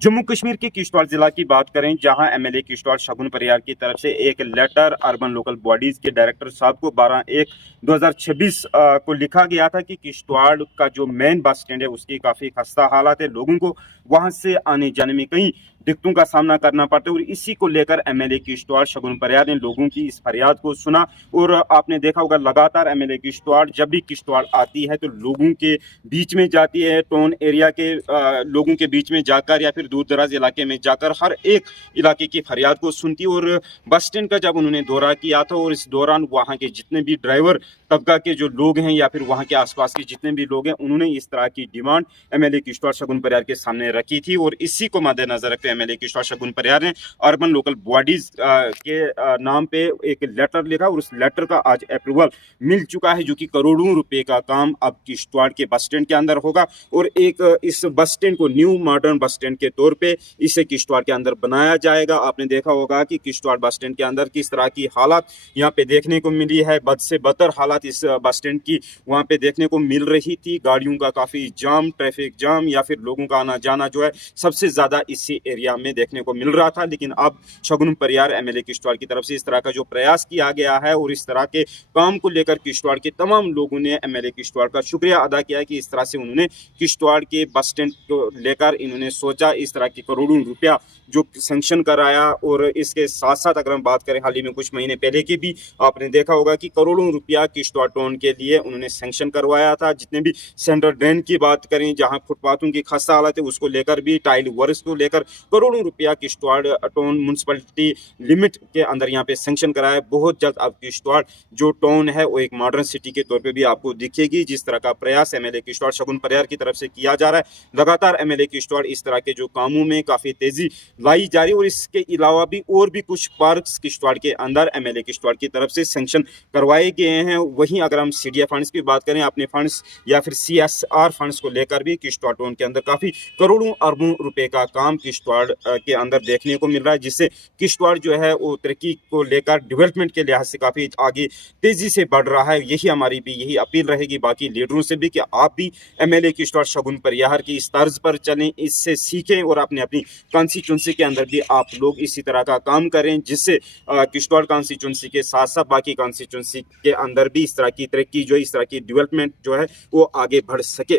जम्मू कश्मीर के किश्तवाड़ जिला की बात करें, जहां एमएलए किश्तवाड़ शगुन परियार की तरफ से एक लेटर अर्बन लोकल बॉडीज के डायरेक्टर साहब को 12/1/2026 को लिखा गया था कि किश्तवाड़ का जो मेन बस स्टैंड है उसकी काफी खस्ता हालत है। लोगों को वहां से आने जाने में कई दिक्कतों का सामना करना पड़ता है और इसी को लेकर एमएलए किश्तवाड़ शगुन परियार ने लोगों की इस फरियाद को सुना। और आपने देखा होगा, लगातार एमएलए किश्तवाड़ जब भी किश्तवाड़ आती है तो लोगों के बीच में जाती है, टाउन एरिया के लोगों के बीच में जाकर या फिर दूर दराज इलाके में जाकर हर एक इलाके की फरियाद को सुनती। और बस स्टैंड का जब उन्होंने दौरा किया था और इस दौरान वहाँ के जितने भी ड्राइवर तबका के जो लोग हैं या फिर वहाँ के आसपास के जितने भी लोग हैं, उन्होंने इस तरह की डिमांड एमएलए किश्तवाड़ शगुन परियार के सामने रखी थी। और इसी को मद्देनजर रखते एमएलए किश्तवाड़ शगुन परियार ने अर्बन लोकल बॉडीज के नाम पे एक लेटर लिखा और उस लेटर का आज अप्रूवल मिल चुका है, जो कि करोड़ों रुपए का काम अब किश्तवाड़ के बस स्टैंड के अंदर होगा। और एक इस बस स्टैंड को न्यू मॉडर्न बस स्टैंड के तौर पे इसे किश्तवाड़ के अंदर बनाया जाएगा। आपने देखा होगा कि किश्तवाड़ बस स्टैंड के अंदर किस तरह की हालत यहाँ पे देखने को मिली है। बद से बदतर हालत इस बस स्टैंड की वहाँ पे देखने को मिल रही थी। गाड़ियों का काफी जाम, ट्रैफिक जाम या फिर लोगों का आना जाना जो है सबसे ज्यादा इसी एरिया में देखने को मिल रहा था। लेकिन अब शगुन परियार एमएलए किश्तवाड़ की तरफ से इस तरह का जो प्रयास किया गया है और इस तरह के काम को लेकर किश्तवाड़ के तमाम लोगों ने एमएलए किश्तवाड़ का शुक्रिया अदा किया कि इस तरह से उन्होंने किश्तवाड़ के बस स्टैंड को लेकर इन्होंने सोचा, इस तरह की करोड़ों रुपया जो सैंक्शन कराया। और इसके साथ साथ अगर हम बात करें हाल ही में कुछ महीने पहले की भी, आपने देखा होगा कि करोड़ों रुपया किश्तवाड़ टाउन के लिए उन्होंने सैंक्शन करवाया था। जितने भी सेंट्रल ड्रेन की बात करें, जहां फुटपाथों की खस्ता हालत है उसको लेकर भी, टाइल वर्क्स को लेकर करोड़ों रुपया किश्तवाड़ टाउन म्यूनसिपलिटी लिमिट के अंदर यहाँ पे सैंक्शन कराया। बहुत जल्द अब किश्तवाड़ जो टाउन है वो एक मॉडर्न सिटी के तौर पे भी आपको दिखेगी। जिस तरह का प्रयास एमएलए किश्तवाड़ शगुन परियार की तरफ से किया जा रहा है, लगातार एमएलए किश्तवाड़ इस तरह के जो कामों में काफी तेजी लाई जा रही है। और इसके अलावा भी और भी कुछ पार्क्स किश्तवाड़ के अंदर एमएलए किश्तवाड़ की तरफ से सैंक्शन करवाए गए हैं। वहीं अगर हम सीडीए फंड्स की बात करें, अपने फंड्स या फिर सीएसआर फंड्स को लेकर भी किश्तवाड़ टाउन के अंदर काफी करोड़ों अरबों रुपए का काम किश्तवाड़ के अंदर देखने को मिल रहा है, जिससे किश्तवाड़ जो है वो तरक्की को लेकर डेवलपमेंट के लिहाज से काफी आगे तेजी से बढ़ रहा है। यही हमारी भी यही अपील रहेगी बाकी लीडरों से भी कि आप भी एमएलए किश्तवाड़ शगुन परियार की इस तर्ज पर चलें, इससे सीखें और अपने अपनी कॉन्स्टिट्यूंसी के अंदर भी आप लोग इसी तरह का काम करें, जिससे किश्तवाड़ कॉन्स्टिट्यूंसी के साथ साथ बाकी कॉन्स्टिट्यूंसी के अंदर भी इस तरह की तरक्की जो है, इस तरह की डेवलपमेंट जो है वो आगे बढ़ सके।